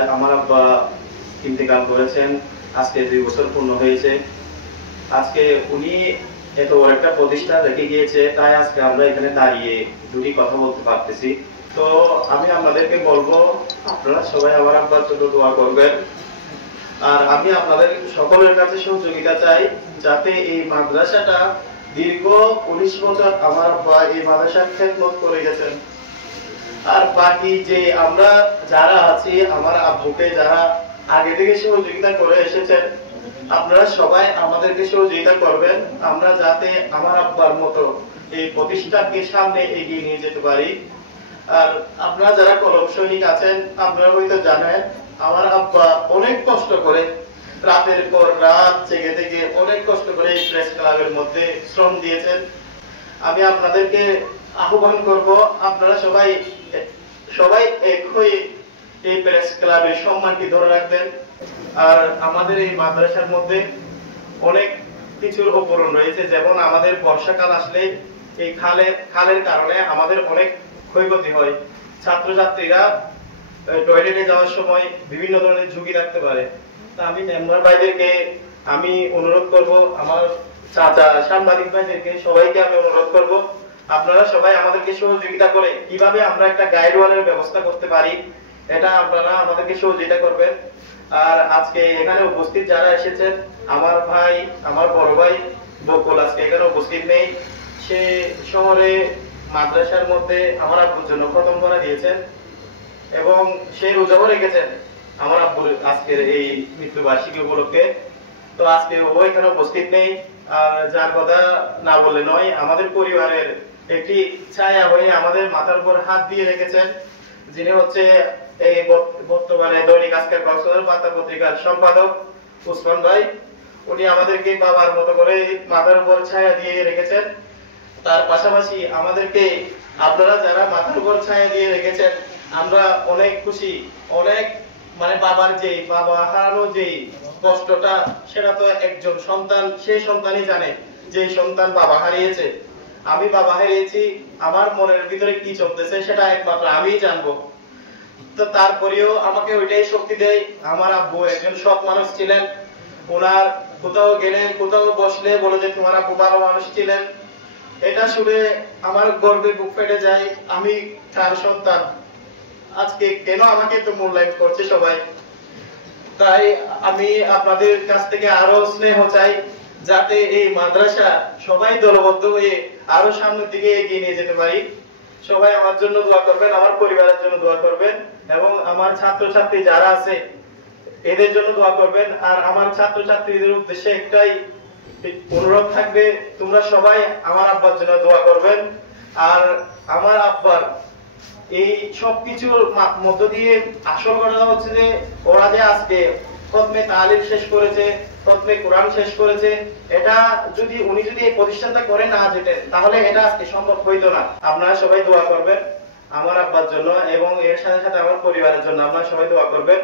আমার আব্বা ইন্তেকাল করেছেন, আজকে 2 বছর পূর্ণ হয়েছে। আজকে উনি এত বড় একটা প্রতিষ্ঠান রেখে গিয়েছে, তাই আজকে আমরা এখানে দাঁড়িয়ে দুটি কথা বলতে পারতেছি। তো আমি আপনাদেরকে বলবো, আপনারা সবাই আমার আব্বার জন্য দোয়া করবেন। আর আমি আপনাদের সকলের কাছে সহযোগিতা চাই, যাতে এই মাদ্রাসাটা দীর্ঘ 19 বছর আমার আব্বা এই মাদ্রাসার খেদমত করে গেছেন। আর বাকি যে আমরা যারা আছি, আমার আব্বুকে যারা আগে থেকে সহযোগিতা করে এসেছেন, আপনারা সবাই আমাদেরকে সহযোগিতা করবেন, আমরা যাতে আমার আব্বার মতো এই প্রতিষ্ঠানকে সামনে এগিয়ে নিয়ে যেতে পারি। আর আপনারা যারা কলম সৈনিক আছেন, আপনারা হয়তো জানেন আমার আব্বা অনেক কষ্ট করে রাতের পর রাত জেগে থেকে অনেক কষ্ট করে এই প্রেস ক্লাবের মধ্যে শ্রম দিয়েছেন। আমি আপনাদেরকে আহ্বান করব, আপনারা সবাই এক হয়ে এই প্রেস ক্লাবের সম্মানটি ধরে রাখবেন। আর আমাদের এই মাদ্রাসার মধ্যে অনেক কিছুর উপকরণ রয়েছে, যেমন আমাদের বর্ষাকাল আসলে এই খালের কারণে আমাদের অনেক ক্ষয়ক্ষতি হয়। ছাত্রছাত্রীরা টয়লেটে যাওয়ার সময় বিভিন্ন ধরনের ঝুঁকি থাকতে পারে। তা আমি মেম্বার ভাইদেরকে আমি অনুরোধ করব, আমার চাচা সাংবাদিক ভাইদেরকে সবাইকে আমি অনুরোধ করব, আপনারা সবাই আমাদেরকে সহযোগিতা করে কিভাবে আমরা একটা গাইড ওয়ালের ব্যবস্থা করতে পারি, এটা আপনারা আমাদেরকে সহযোগিতা করবেন। আর আজকে এখানে উপস্থিত যারা এসেছেন, আমার ভাই, আমার বড় ভাই বকুল আজকে এখানে উপস্থিত নেই। সে শহরে মাদ্রাসার মধ্যে আমার আব্বুর জন্য খতম করা দিয়েছেন এবং সে রোজাও রেখেছেন আমার আব্বুর আজকের এই মৃত্যুবার্ষিকী উপলক্ষে। তো আজকে ও এখানে উপস্থিত নেই। আর যার কথা না বললে নয়, আমাদের পরিবারের একটি ছায়া হয়ে আমাদের মাথার উপর হাত দিয়ে রেখেছেন, যিনি হচ্ছে এই বর্তমানে দৈনিক আজকের কক্সবাজার বার্তা পত্রিকার সম্পাদক উসমান ভাই। উনি আমাদেরকে বাবার মতো করে মাথার উপর ছায়া দিয়ে রেখেছেন। তার পাশাপাশি আমাদেরকে আপনারা যারা মাথার উপর ছায়া দিয়ে রেখেছেন, আমরা অনেক খুশি। অনেক বাবা হারানো যে কষ্টটা, সেটা তো একজন সন্তান, সেই সন্তানই জানে যে সন্তান বাবা হারিয়েছে। আমি বাবা হারিয়েছি, আমার মনের ভিতরে কি চলতেছে সেটা একমাত্র আমিই জানবো। তো তারপরেও আমাকে ওইটাই শক্তি দেয়। আমার আব্বু একজন সৎ মানুষ ছিলেন, ওনার কোথাও গেলে কোথাও বসলে বলে যে তোমার আব্বু ভালো মানুষ ছিলেন। এটা শুনে আমার গর্বে বুক ফেটে যায়। আমি তার সন্তান, আজকে কেন আমাকে তো মূল্যায়ন করছে সবাই। তাই আমি আপনাদের কাছ থেকে আরো স্নেহ চাই, যাতে এই মাদ্রাসা সবাই দলবদ্ধ হয়ে আরো সামনের দিকে এগিয়ে নিয়ে যেতে পারি। সবাই আমার জন্য দোয়া করবেন, আমার পরিবারের জন্য দোয়া করবেন এবং আমার ছাত্রছাত্রী যারা আছে এদের জন্য দোয়া করবেন। আর আমার ছাত্রছাত্রীদের উদ্দেশ্যে একটাই অনুরোধ থাকবে, তোমরা সবাই আমার আব্বার জন্য দোয়া করবেন। আর আমার আব্বার এই সবকিছুর মধ্য দিয়ে আসল ঘটনা হচ্ছে যে ওরা যে আজকে খতমে তালিম শেষ করেছে, খতমে কোরআন শেষ করেছে, এটা যদি উনি যদি এই প্রতিষ্ঠানটা করে না যেতেন, তাহলে এটা আজকে সম্ভব হইতো না। আপনারা সবাই দোয়া করবেন আমার আব্বার জন্য এবং এর সাথে সাথে আমার পরিবারের জন্য আপনারা সবাই দোয়া করবেন।